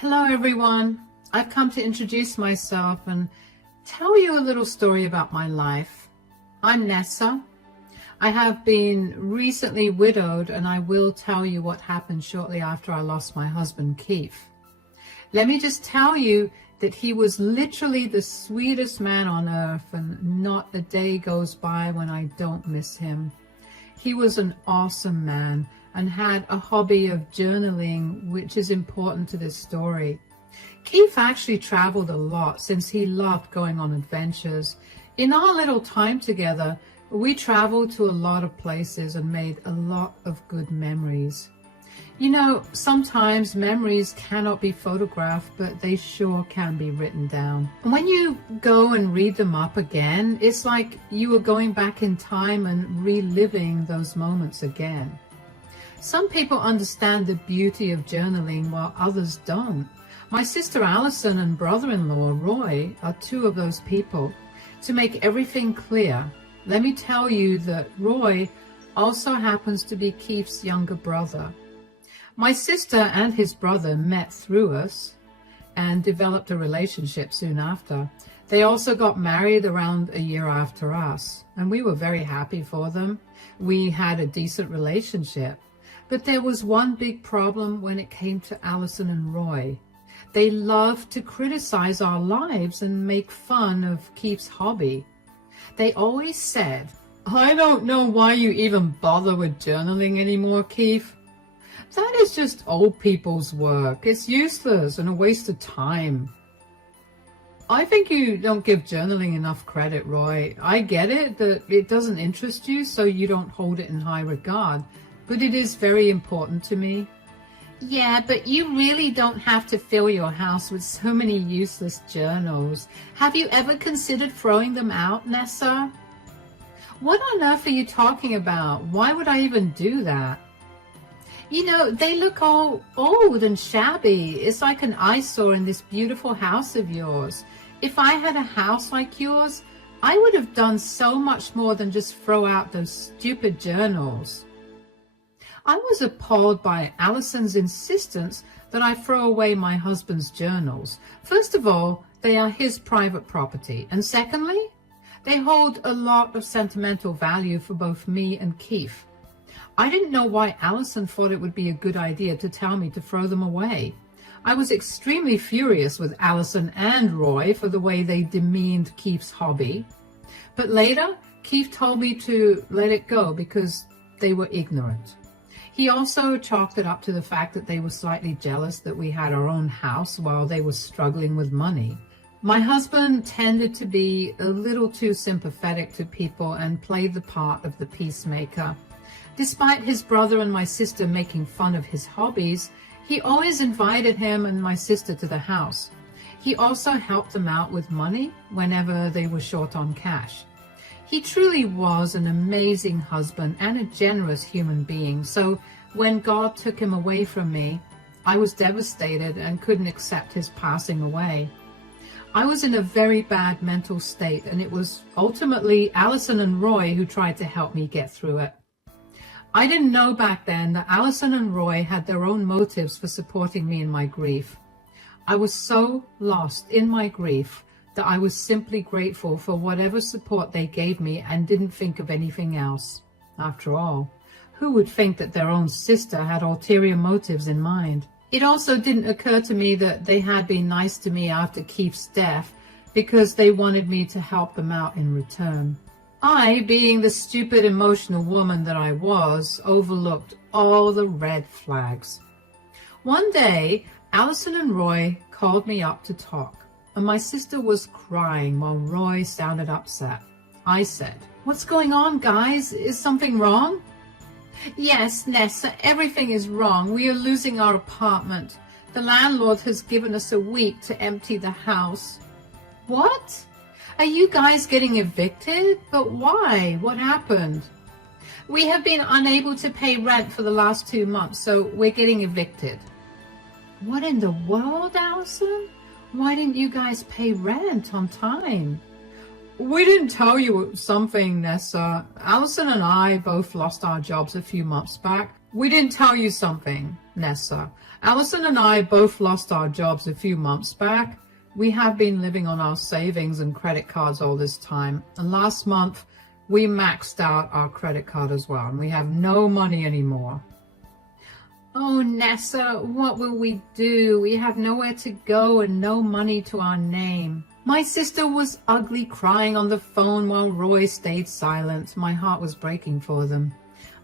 Hello everyone. I've come to introduce myself and tell you a little story about my life. I'm Nessa. I have been recently widowed, and I will tell you what happened shortly after I lost my husband Keith. Let me just tell you that he was literally the sweetest man on earth, and not a day goes by when I don't miss him. He was an awesome man and had a hobby of journaling, which is important to this story. Keith actually traveled a lot since he loved going on adventures. In our little time together, we traveled to a lot of places and made a lot of good memories. You know, sometimes memories cannot be photographed, but they sure can be written down. And when you go and read them up again, it's like you were going back in time and reliving those moments again. Some people understand the beauty of journaling while others don't. My sister Allison and brother-in-law Roy are two of those people. To make everything clear, let me tell you that Roy also happens to be Keith's younger brother. My sister and his brother met through us and developed a relationship soon after. They also got married around a year after us, and we were very happy for them. We had a decent relationship. But there was one big problem when it came to Allison and Roy. They loved to criticize our lives and make fun of Keith's hobby. They always said, "I don't know why you even bother with journaling anymore, Keith. That is just old people's work. It's useless and a waste of time." I think you don't give journaling enough credit, Roy. I get it that it doesn't interest you, so you don't hold it in high regard, but it is very important to me. Yeah, but you really don't have to fill your house with so many useless journals. Have you ever considered throwing them out, Nessa? What on earth are you talking about? Why would I even do that? You know, they look all old and shabby. It's like an eyesore in this beautiful house of yours. If I had a house like yours, I would have done so much more than just throw out those stupid journals. I was appalled by Allison's insistence that I throw away my husband's journals. First of all, they are his private property. And secondly, they hold a lot of sentimental value for both me and Keith. I didn't know why Allison thought it would be a good idea to tell me to throw them away. I was extremely furious with Allison and Roy for the way they demeaned Keith's hobby. But later, Keith told me to let it go because they were ignorant. He also chalked it up to the fact that they were slightly jealous that we had our own house while they were struggling with money. My husband tended to be a little too sympathetic to people and played the part of the peacemaker. Despite his brother and my sister making fun of his hobbies, he always invited him and my sister to the house. He also helped them out with money whenever they were short on cash. He truly was an amazing husband and a generous human being, so when God took him away from me, I was devastated and couldn't accept his passing away. I was in a very bad mental state, and it was ultimately Allison and Roy who tried to help me get through it. I didn't know back then that Allison and Roy had their own motives for supporting me in my grief. I was so lost in my grief that I was simply grateful for whatever support they gave me and didn't think of anything else. After all, who would think that their own sister had ulterior motives in mind? It also didn't occur to me that they had been nice to me after Keith's death because they wanted me to help them out in return. I, being the stupid emotional woman that I was, overlooked all the red flags. One day, Allison and Roy called me up to talk, and my sister was crying while Roy sounded upset. I said, "What's going on, guys? Is something wrong?" "Yes, Nessa, everything is wrong. We are losing our apartment. The landlord has given us a week to empty the house." "What? Are you guys getting evicted? But why? What happened?" "We have been unable to pay rent for the last 2 months, so we're getting evicted." "What in the world, Allison? Why didn't you guys pay rent on time?" "We didn't tell you something, Nessa. Allison and I both lost our jobs a few months back. We didn't tell you something, Nessa. Allison and I both lost our jobs a few months back. We have been living on our savings and credit cards all this time. And last month, we maxed out our credit card as well, and we have no money anymore. Oh, Nessa, what will we do? We have nowhere to go and no money to our name. My sister was ugly crying on the phone while Roy stayed silent. My heart was breaking for them.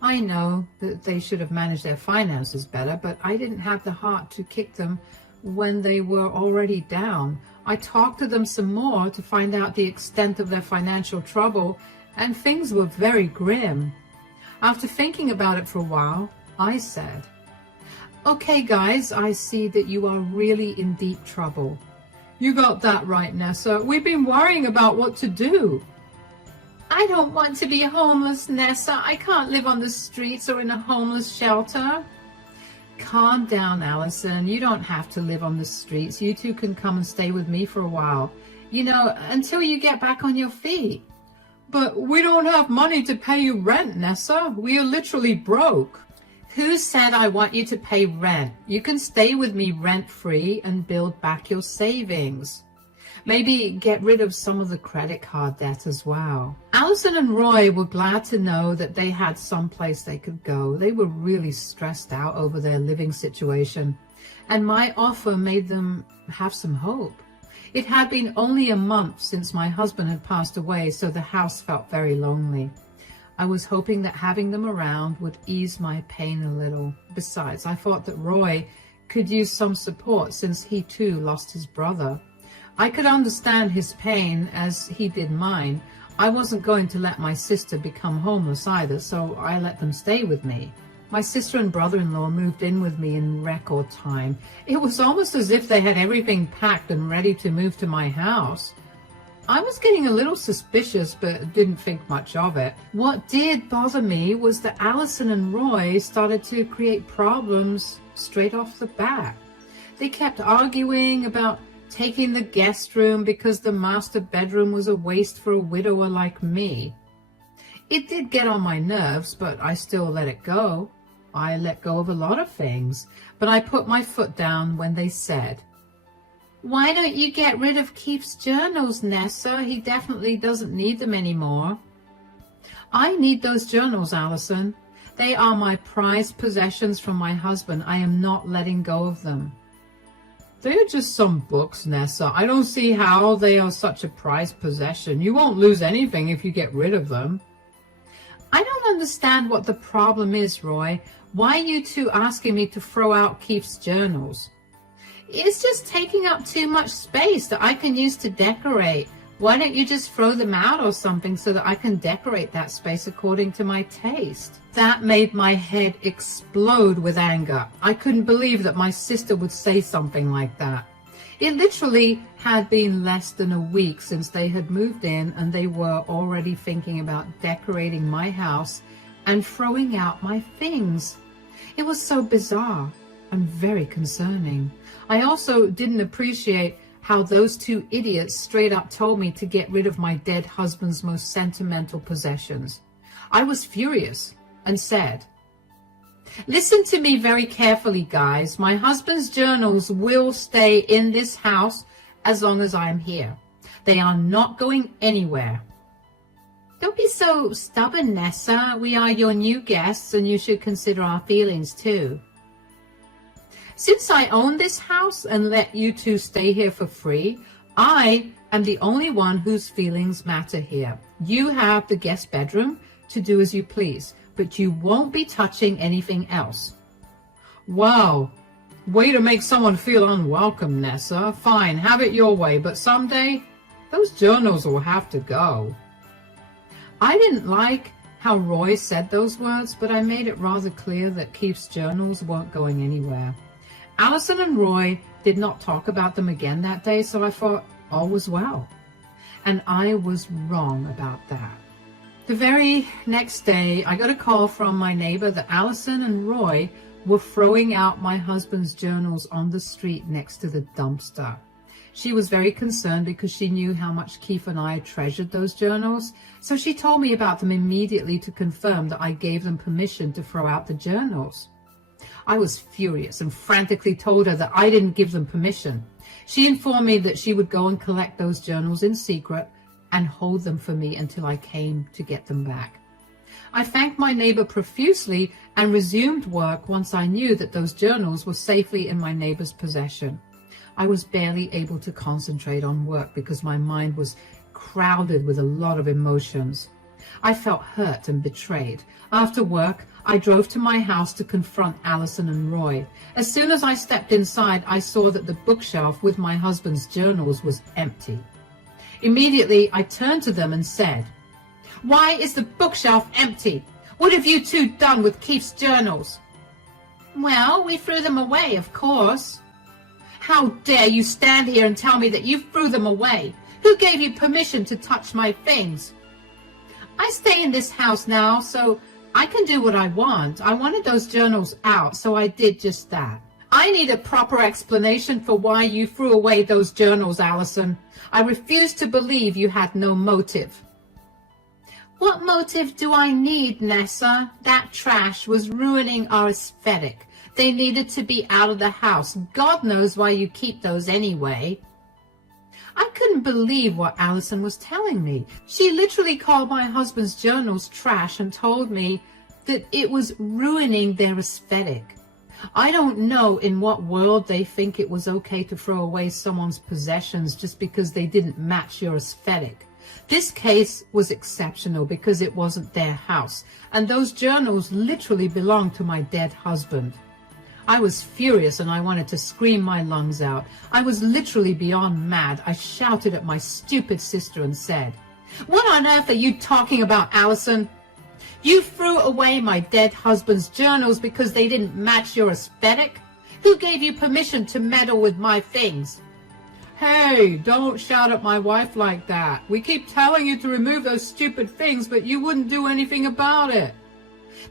I know that they should have managed their finances better, but I didn't have the heart to kick them when they were already down. I talked to them some more to find out the extent of their financial trouble, and things were very grim. After thinking about it for a while, I said, "Okay, guys, I see that you are really in deep trouble." You got that right, Nessa. We've been worrying about what to do. I don't want to be homeless, Nessa. I can't live on the streets or in a homeless shelter. Calm down, Allison. You don't have to live on the streets. You two can come and stay with me for a while. You know, until you get back on your feet. But we don't have money to pay you rent, Nessa. We are literally broke. Who said I want you to pay rent? You can stay with me rent-free and build back your savings. Maybe get rid of some of the credit card debt as well. Allison and Roy were glad to know that they had some place they could go. They were really stressed out over their living situation, and my offer made them have some hope. It had been only a month since my husband had passed away, so the house felt very lonely. I was hoping that having them around would ease my pain a little. Besides, I thought that Roy could use some support since he too lost his brother. I could understand his pain as he did mine. I wasn't going to let my sister become homeless either, so I let them stay with me. My sister and brother-in-law moved in with me in record time. It was almost as if they had everything packed and ready to move to my house. I was getting a little suspicious, but didn't think much of it. What did bother me was that Allison and Roy started to create problems straight off the bat. They kept arguing about taking the guest room because the master bedroom was a waste for a widower like me. It did get on my nerves, but I still let it go. I let go of a lot of things, but I put my foot down when they said, "Why don't you get rid of Keith's journals, Nessa? He definitely doesn't need them anymore." I need those journals, Allison. They are my prized possessions from my husband. I am not letting go of them. They are just some books, Nessa. I don't see how they are such a prized possession. You won't lose anything if you get rid of them. I don't understand what the problem is, Roy. Why are you two asking me to throw out Keith's journals? It's just taking up too much space that I can use to decorate. Why don't you just throw them out or something so that I can decorate that space according to my taste? That made my head explode with anger. I couldn't believe that my sister would say something like that. It literally had been less than a week since they had moved in, and they were already thinking about decorating my house and throwing out my things. It was so bizarre and very concerning. I also didn't appreciate how those two idiots straight up told me to get rid of my dead husband's most sentimental possessions. I was furious and said, "Listen to me very carefully, guys. My husband's journals will stay in this house as long as I'm here. They are not going anywhere." Don't be so stubborn, Nessa. We are your new guests, and you should consider our feelings too. Since I own this house and let you two stay here for free, I am the only one whose feelings matter here. You have the guest bedroom to do as you please, but you won't be touching anything else. Wow, way to make someone feel unwelcome, Nessa. Fine, have it your way, but someday those journals will have to go. I didn't like how Roy said those words, but I made it rather clear that Keith's journals weren't going anywhere. Allison and Roy did not talk about them again that day, so I thought all was well. And I was wrong about that. The very next day, I got a call from my neighbor that Allison and Roy were throwing out my husband's journals on the street next to the dumpster. She was very concerned because she knew how much Keith and I treasured those journals, so she told me about them immediately to confirm that I gave them permission to throw out the journals. I was furious and frantically told her that I didn't give them permission. She informed me that she would go and collect those journals in secret and hold them for me until I came to get them back. I thanked my neighbor profusely and resumed work once I knew that those journals were safely in my neighbor's possession. I was barely able to concentrate on work because my mind was crowded with a lot of emotions. I felt hurt and betrayed. After work, I drove to my house to confront Allison and Roy. As soon as I stepped inside, I saw that the bookshelf with my husband's journals was empty. Immediately, I turned to them and said, "Why is the bookshelf empty? What have you two done with Keith's journals?" "Well, we threw them away, of course." "How dare you stand here and tell me that you threw them away? Who gave you permission to touch my things?" "I stay in this house now, so I can do what I want. I wanted those journals out, so I did just that." "I need a proper explanation for why you threw away those journals, Allison. I refuse to believe you had no motive." "What motive do I need, Nessa? That trash was ruining our aesthetic. They needed to be out of the house. God knows why you keep those anyway." I couldn't believe what Allison was telling me. She literally called my husband's journals trash and told me that it was ruining their aesthetic. I don't know in what world they think it was okay to throw away someone's possessions just because they didn't match your aesthetic. This case was exceptional because it wasn't their house, and those journals literally belonged to my dead husband. I was furious and I wanted to scream my lungs out. I was literally beyond mad. I shouted at my stupid sister and said, "What on earth are you talking about, Allison? You threw away my dead husband's journals because they didn't match your aesthetic? Who gave you permission to meddle with my things?" "Hey, don't shout at my wife like that. We keep telling you to remove those stupid things, but you wouldn't do anything about it."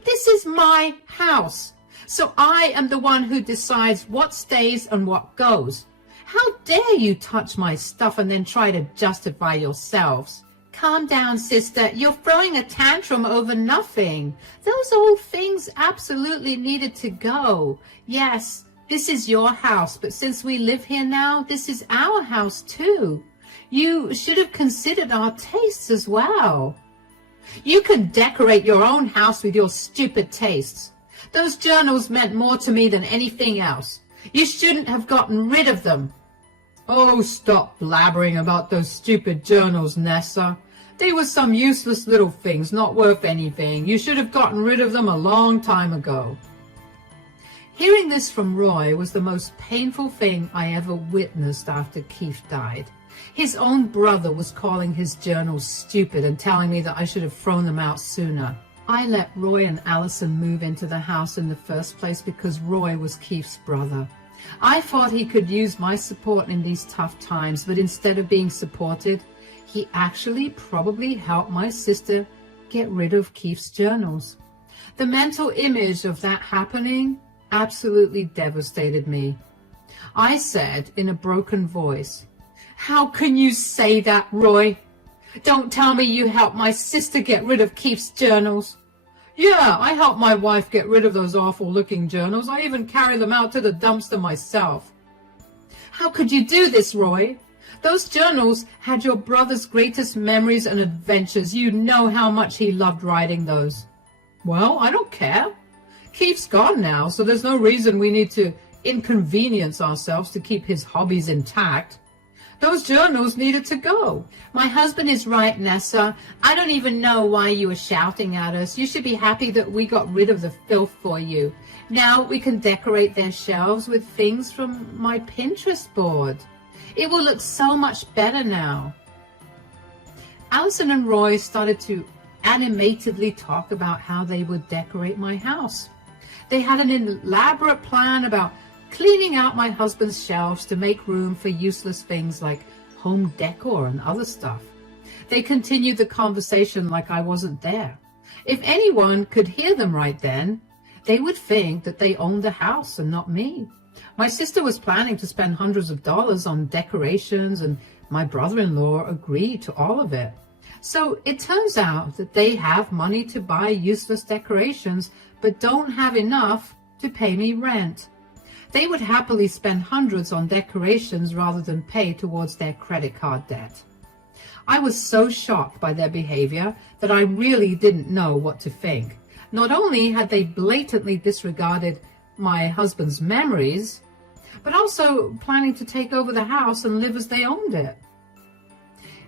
"This is my house, so I am the one who decides what stays and what goes. How dare you touch my stuff and then try to justify yourselves?" "Calm down, sister. You're throwing a tantrum over nothing. Those old things absolutely needed to go. Yes, this is your house, but since we live here now, this is our house too. You should have considered our tastes as well." "You can decorate your own house with your stupid tastes. Those journals meant more to me than anything else. You shouldn't have gotten rid of them." "Oh, stop blabbering about those stupid journals, Nessa. They were some useless little things, not worth anything. You should have gotten rid of them a long time ago." Hearing this from Roy was the most painful thing I ever witnessed after Keith died. His own brother was calling his journals stupid and telling me that I should have thrown them out sooner. I let Roy and Allison move into the house in the first place because Roy was Keith's brother. I thought he could use my support in these tough times, but instead of being supported, he actually probably helped my sister get rid of Keith's journals. The mental image of that happening absolutely devastated me. I said in a broken voice, "How can you say that, Roy? Don't tell me you helped my sister get rid of Keith's journals." "Yeah, I helped my wife get rid of those awful-looking journals. I even carry them out to the dumpster myself." "How could you do this, Roy? Those journals had your brother's greatest memories and adventures. You know how much he loved writing those." "Well, I don't care. Keith's gone now, so there's no reason we need to inconvenience ourselves to keep his hobbies intact. Those journals needed to go." "My husband is right, Nessa. I don't even know why you were shouting at us. You should be happy that we got rid of the filth for you. Now we can decorate their shelves with things from my Pinterest board. It will look so much better now." Allison and Roy started to animatedly talk about how they would decorate my house. They had an elaborate plan about cleaning out my husband's shelves to make room for useless things like home decor and other stuff. They continued the conversation like I wasn't there. If anyone could hear them right then, they would think that they owned the house and not me. My sister was planning to spend hundreds of dollars on decorations, and my brother-in-law agreed to all of it. So it turns out that they have money to buy useless decorations, but don't have enough to pay me rent. They would happily spend hundreds on decorations rather than pay towards their credit card debt. I was so shocked by their behavior that I really didn't know what to think. Not only had they blatantly disregarded my husband's memories, but also planning to take over the house and live as they owned it.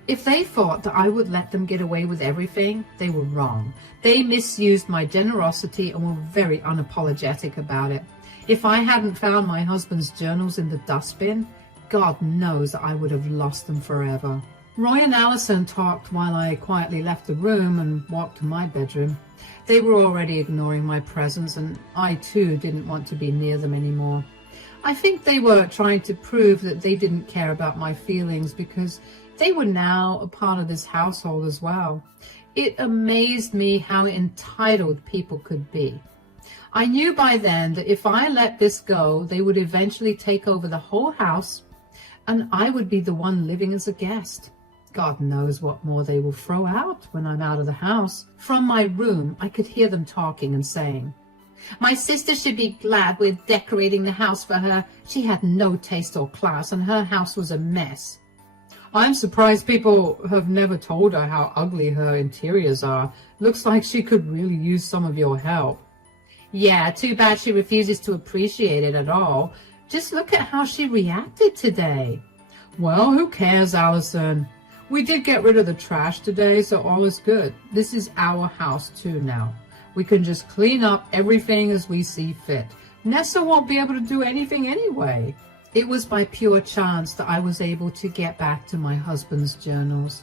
If they thought that I would let them get away with everything, they were wrong. They misused my generosity and were very unapologetic about it. If I hadn't found my husband's journals in the dustbin, God knows I would have lost them forever. Roy and Allison talked while I quietly left the room and walked to my bedroom. They were already ignoring my presence, and I too didn't want to be near them anymore. I think they were trying to prove that they didn't care about my feelings because they were now a part of this household as well. It amazed me how entitled people could be. I knew by then that if I let this go, they would eventually take over the whole house, and I would be the one living as a guest. God knows what more they will throw out when I'm out of the house. From my room, I could hear them talking and saying, "My sister should be glad we're decorating the house for her. She had no taste or class, and her house was a mess." I'm surprised people have never told her how ugly her interiors are. Looks like she could really use some of your help. Yeah, too bad she refuses to appreciate it at all. Just look at how she reacted today. Well, who cares, Allison? We did get rid of the trash today, so all is good. This is our house too now. We can just clean up everything as we see fit. Nessa won't be able to do anything anyway. It was by pure chance that I was able to get back to my husband's journals.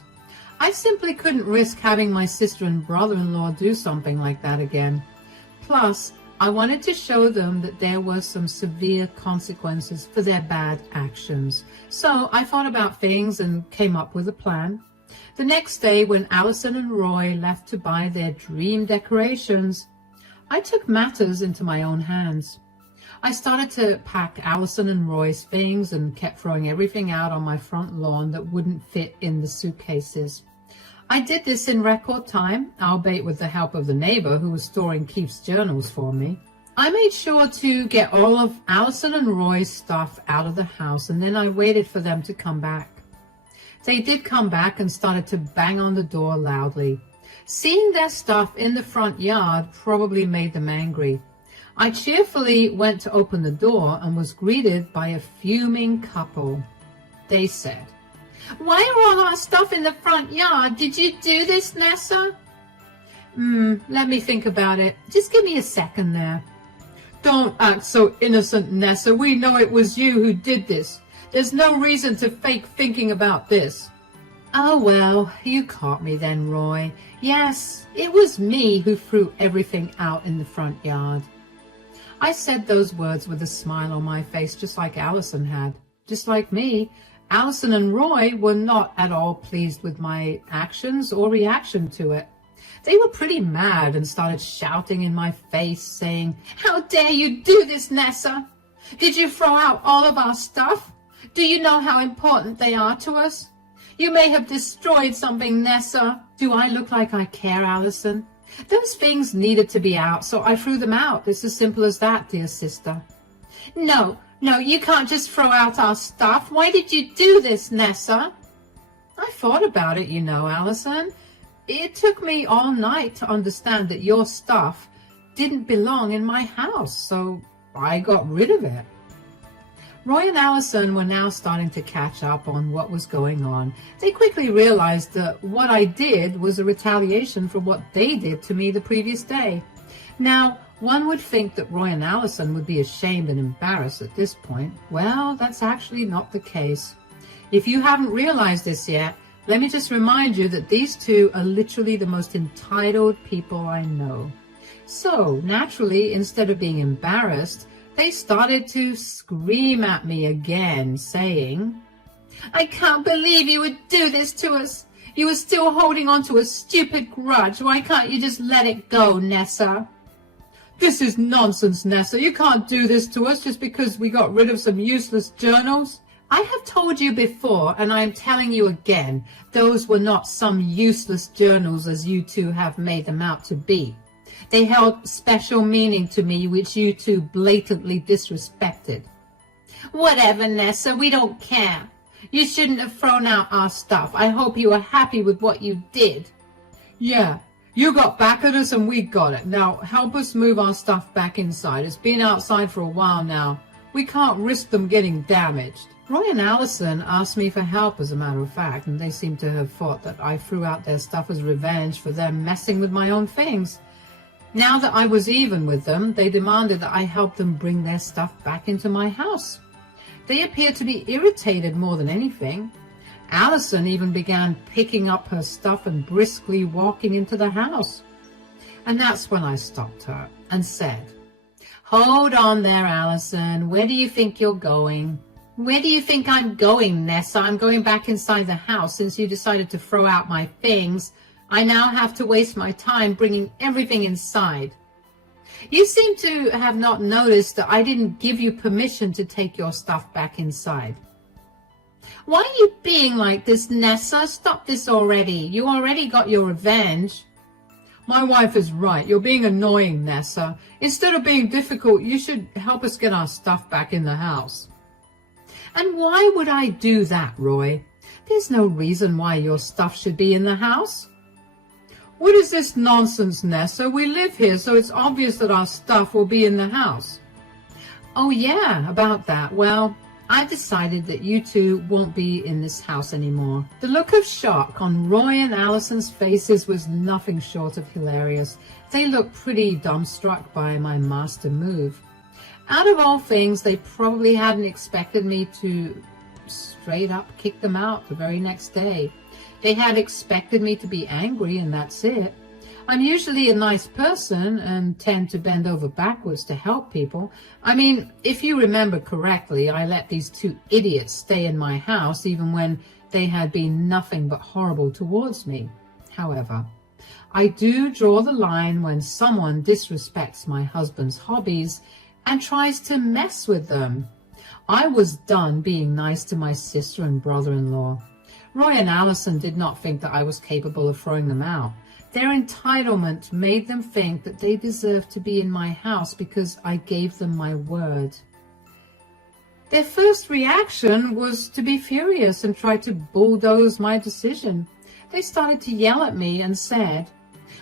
I simply couldn't risk having my sister and brother-in-law do something like that again. Plus, I wanted to show them that there were some severe consequences for their bad actions. So I thought about things and came up with a plan. The next day, when Allison and Roy left to buy their dream decorations, I took matters into my own hands. I started to pack Allison and Roy's things and kept throwing everything out on my front lawn that wouldn't fit in the suitcases. I did this in record time, albeit with the help of the neighbor who was storing Keith's journals for me. I made sure to get all of Allison and Roy's stuff out of the house, and then I waited for them to come back. They did come back and started to bang on the door loudly. Seeing their stuff in the front yard probably made them angry. I cheerfully went to open the door and was greeted by a fuming couple. They said, "Why are all our stuff in the front yard? Did you do this, Nessa?" Let me think about it. Just give me a second there. "Don't act so innocent, Nessa. We know it was you who did this. There's no reason to fake thinking about this." "Oh, well, you caught me then, Roy. Yes, it was me who threw everything out in the front yard." I said those words with a smile on my face, just like Allison had. Just like me, Allison and Roy were not at all pleased with my actions or reaction to it. They were pretty mad and started shouting in my face, saying, "How dare you do this, Nessa? Did you throw out all of our stuff? Do you know how important they are to us? You may have destroyed something, Nessa." "Do I look like I care, Allison? Those things needed to be out, so I threw them out. It's as simple as that, dear sister." No, you can't just throw out our stuff. Why did you do this, Nessa?" "I thought about it, you know, Allison. It took me all night to understand that your stuff didn't belong in my house, so I got rid of it." Roy and Allison were now starting to catch up on what was going on. They quickly realized that what I did was a retaliation for what they did to me the previous day. Now, one would think that Roy and Allison would be ashamed and embarrassed at this point. Well, that's actually not the case. If you haven't realized this yet, let me just remind you that these two are literally the most entitled people I know. So, naturally, instead of being embarrassed, they started to scream at me again, saying, "I can't believe you would do this to us. You are still holding on to a stupid grudge. Why can't you just let it go, Nessa?" This is nonsense, Nessa. You can't do this to us just because we got rid of some useless journals. I have told you before, and I am telling you again, those were not some useless journals as you two have made them out to be. They held special meaning to me, which you two blatantly disrespected. Whatever, Nessa, we don't care. You shouldn't have thrown out our stuff. I hope you are happy with what you did. Yeah, you got back at us and we got it. Now help us move our stuff back inside. It's been outside for a while now. We can't risk them getting damaged. Roy and Allison asked me for help, as a matter of fact, and they seem to have thought that I threw out their stuff as revenge for them messing with my own things. Now that I was even with them, they demanded that I help them bring their stuff back into my house. They appeared to be irritated more than anything. Allison even began picking up her stuff and briskly walking into the house. And that's when I stopped her and said, "Hold on there, Allison. Where do you think you're going?" "Where do you think I'm going, Nessa? I'm going back inside the house. Since you decided to throw out my things, I now have to waste my time bringing everything inside. You seem to have not noticed that I didn't give you permission to take your stuff back inside." "Why are you being like this, Nessa? Stop this already. You already got your revenge." "My wife is right. You're being annoying, Nessa. Instead of being difficult, you should help us get our stuff back in the house." "And why would I do that, Roy? There's no reason why your stuff should be in the house." "What is this nonsense, Nessa? We live here, so it's obvious that our stuff will be in the house." "Oh yeah, about that. Well, I've decided that you two won't be in this house anymore." The look of shock on Roy and Allison's faces was nothing short of hilarious. They looked pretty dumbstruck by my master move. Out of all things, they probably hadn't expected me to straight up kick them out the very next day. They had expected me to be angry, and that's it. I'm usually a nice person and tend to bend over backwards to help people. I mean, if you remember correctly, I let these two idiots stay in my house even when they had been nothing but horrible towards me. However, I do draw the line when someone disrespects my husband's hobbies and tries to mess with them. I was done being nice to my sister and brother-in-law. Roy and Allison did not think that I was capable of throwing them out. Their entitlement made them think that they deserved to be in my house because I gave them my word. Their first reaction was to be furious and try to bulldoze my decision. They started to yell at me and said,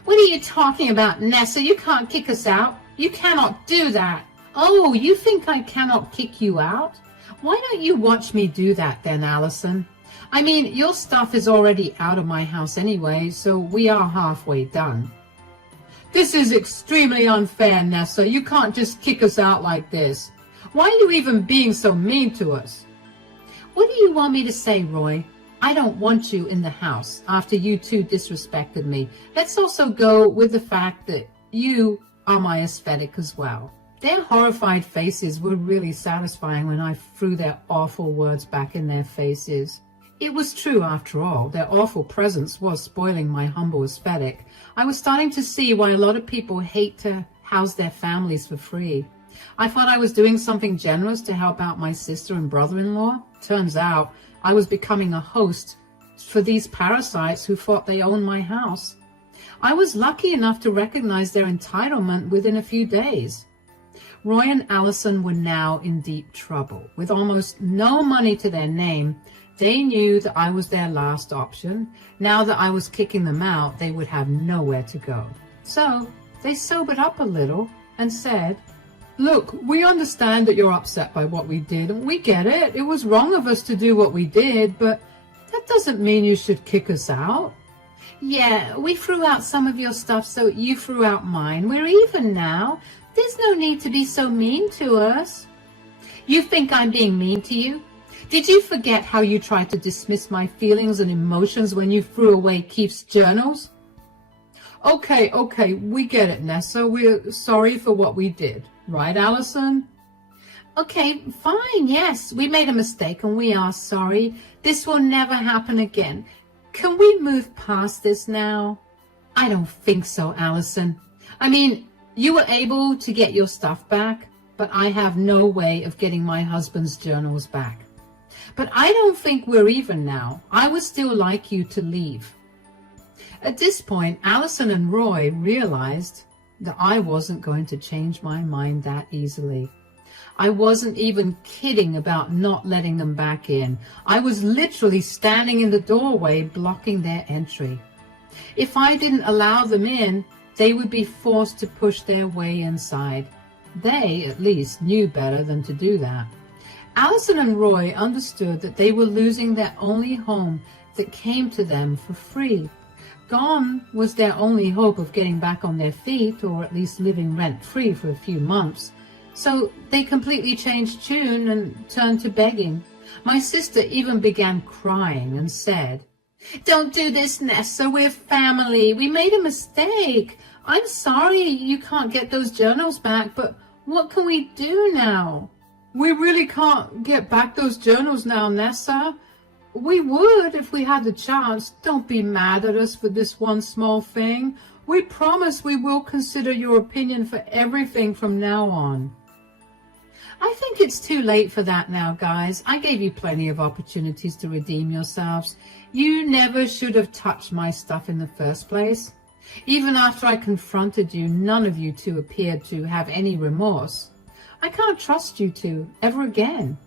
"What are you talking about, Nessa? You can't kick us out. You cannot do that." "Oh, you think I cannot kick you out? Why don't you watch me do that then, Allison? I mean, your stuff is already out of my house anyway, so we are halfway done." "This is extremely unfair, Nessa. You can't just kick us out like this. Why are you even being so mean to us?" "What do you want me to say, Roy? I don't want you in the house after you two disrespected me. Let's also go with the fact that you are my aesthetic as well." Their horrified faces were really satisfying when I threw their awful words back in their faces. It was true, after all. Their awful presence was spoiling my humble aesthetic. I was starting to see why a lot of people hate to house their families for free. I thought I was doing something generous to help out my sister and brother-in-law. Turns out I was becoming a host for these parasites who thought they owned my house. I was lucky enough to recognize their entitlement within a few days. Roy and Allison were now in deep trouble. With almost no money to their name, they knew that I was their last option. Now that I was kicking them out, they would have nowhere to go. So they sobered up a little and said, "Look, we understand that you're upset by what we did, and we get it. It was wrong of us to do what we did, but that doesn't mean you should kick us out." "Yeah, we threw out some of your stuff, so you threw out mine. We're even now. There's no need to be so mean to us." "You think I'm being mean to you? Did you forget how you tried to dismiss my feelings and emotions when you threw away Keith's journals?" Okay, we get it, Nessa. We're sorry for what we did. Right, Allison?" "Okay, fine, yes. We made a mistake and we are sorry. This will never happen again. Can we move past this now?" "I don't think so, Allison. I mean, You were able to get your stuff back, but I have no way of getting my husband's journals back. But I don't think we're even now. I would still like you to leave." At this point, Allison and Roy realized that I wasn't going to change my mind that easily. I wasn't even kidding about not letting them back in. I was literally standing in the doorway blocking their entry. If I didn't allow them in, they would be forced to push their way inside. They, at least, knew better than to do that. Allison and Roy understood that they were losing their only home that came to them for free. Gone was their only hope of getting back on their feet, or at least living rent-free for a few months. So they completely changed tune and turned to begging. My sister even began crying and said, "Don't do this, Nessa. We're family. We made a mistake. I'm sorry you can't get those journals back, but what can we do now?" "We really can't get back those journals now, Nessa. We would if we had the chance. Don't be mad at us for this one small thing. We promise we will consider your opinion for everything from now on." I think it's too late for that now, guys. I gave you plenty of opportunities to redeem yourselves. You never should have touched my stuff in the first place. Even after I confronted you, none of you two appeared to have any remorse. I can't trust you two ever again.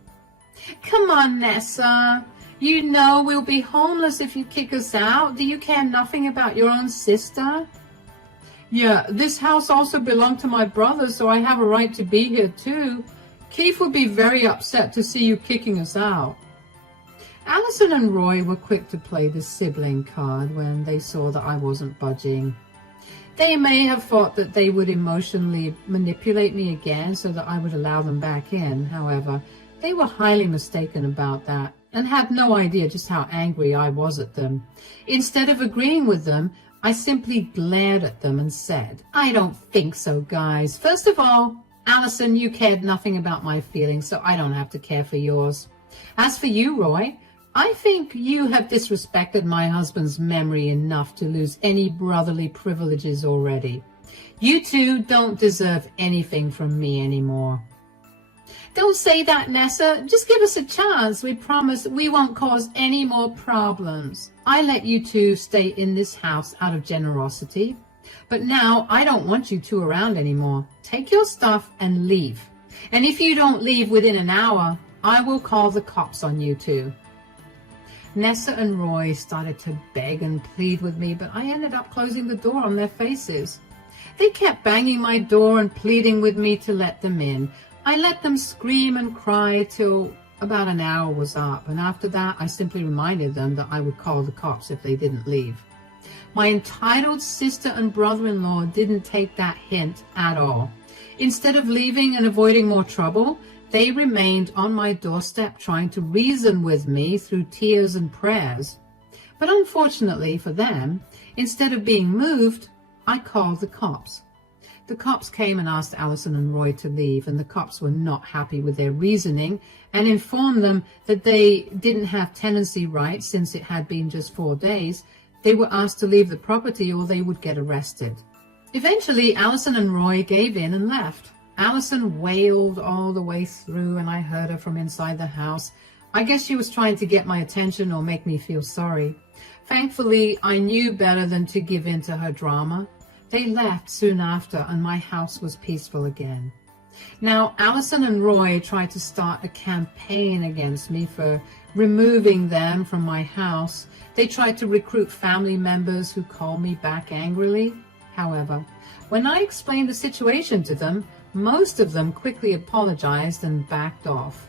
"Come on, Nessa. You know we'll be homeless if you kick us out. Do you care nothing about your own sister?" "Yeah, this house also belonged to my brother, so I have a right to be here too. Keith would be very upset to see you kicking us out." Allison and Roy were quick to play the sibling card when they saw that I wasn't budging. They may have thought that they would emotionally manipulate me again so that I would allow them back in. However, they were highly mistaken about that and had no idea just how angry I was at them. Instead of agreeing with them, I simply glared at them and said, "I don't think so, guys. First of all, Allison, you cared nothing about my feelings, so I don't have to care for yours. As for you, Roy, I think you have disrespected my husband's memory enough to lose any brotherly privileges already. You two don't deserve anything from me anymore." "Don't say that, Nessa. Just give us a chance. We promise we won't cause any more problems. I let you two stay in this house out of generosity, but now I don't want you two around anymore. Take your stuff and leave. And if you don't leave within an hour, I will call the cops on you two." Nessa and Roy started to beg and plead with me, but I ended up closing the door on their faces. They kept banging my door and pleading with me to let them in. I let them scream and cry till about an hour was up, and after that I simply reminded them that I would call the cops if they didn't leave. My entitled sister and brother-in-law didn't take that hint at all. Instead of leaving and avoiding more trouble, they remained on my doorstep trying to reason with me through tears and prayers. But unfortunately for them, instead of being moved, I called the cops. The cops came and asked Allison and Roy to leave, and the cops were not happy with their reasoning and informed them that they didn't have tenancy rights since it had been just 4 days. They were asked to leave the property or they would get arrested. Eventually, Allison and Roy gave in and left. Allison wailed all the way through, and I heard her from inside the house. I guess she was trying to get my attention or make me feel sorry. Thankfully, I knew better than to give in to her drama. They left soon after, and my house was peaceful again. Now, Allison and Roy tried to start a campaign against me for removing them from my house. They tried to recruit family members who called me back angrily. However, when I explained the situation to them, most of them quickly apologized and backed off.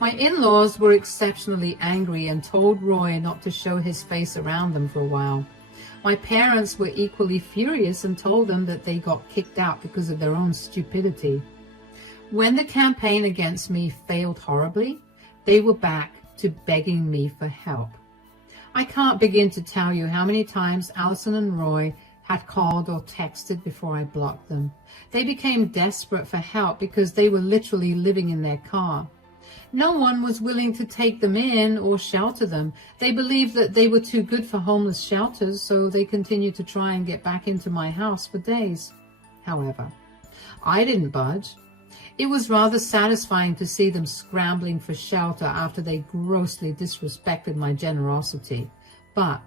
My in-laws were exceptionally angry and told Roy not to show his face around them for a while. My parents were equally furious and told them that they got kicked out because of their own stupidity. When the campaign against me failed horribly, they were back to begging me for help. I can't begin to tell you how many times Allison and Roy had called or texted before I blocked them. They became desperate for help because they were literally living in their car. No one was willing to take them in or shelter them. They believed that they were too good for homeless shelters, so they continued to try and get back into my house for days. However, I didn't budge. It was rather satisfying to see them scrambling for shelter after they grossly disrespected my generosity. But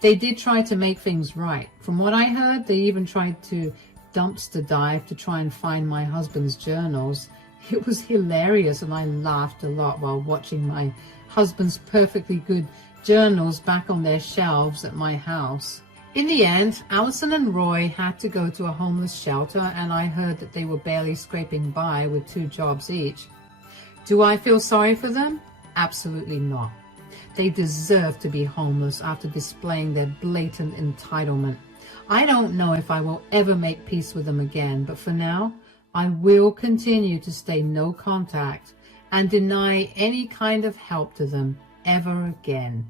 they did try to make things right. From what I heard, they even tried to dumpster dive to try and find my husband's journals. It was hilarious, and I laughed a lot while watching my husband's perfectly good journals back on their shelves at my house. In the end, Allison and Roy had to go to a homeless shelter, and I heard that they were barely scraping by with 2 jobs each. Do I feel sorry for them? Absolutely not. They deserve to be homeless after displaying their blatant entitlement. I don't know if I will ever make peace with them again, but for now, I will continue to stay no contact and deny any kind of help to them ever again.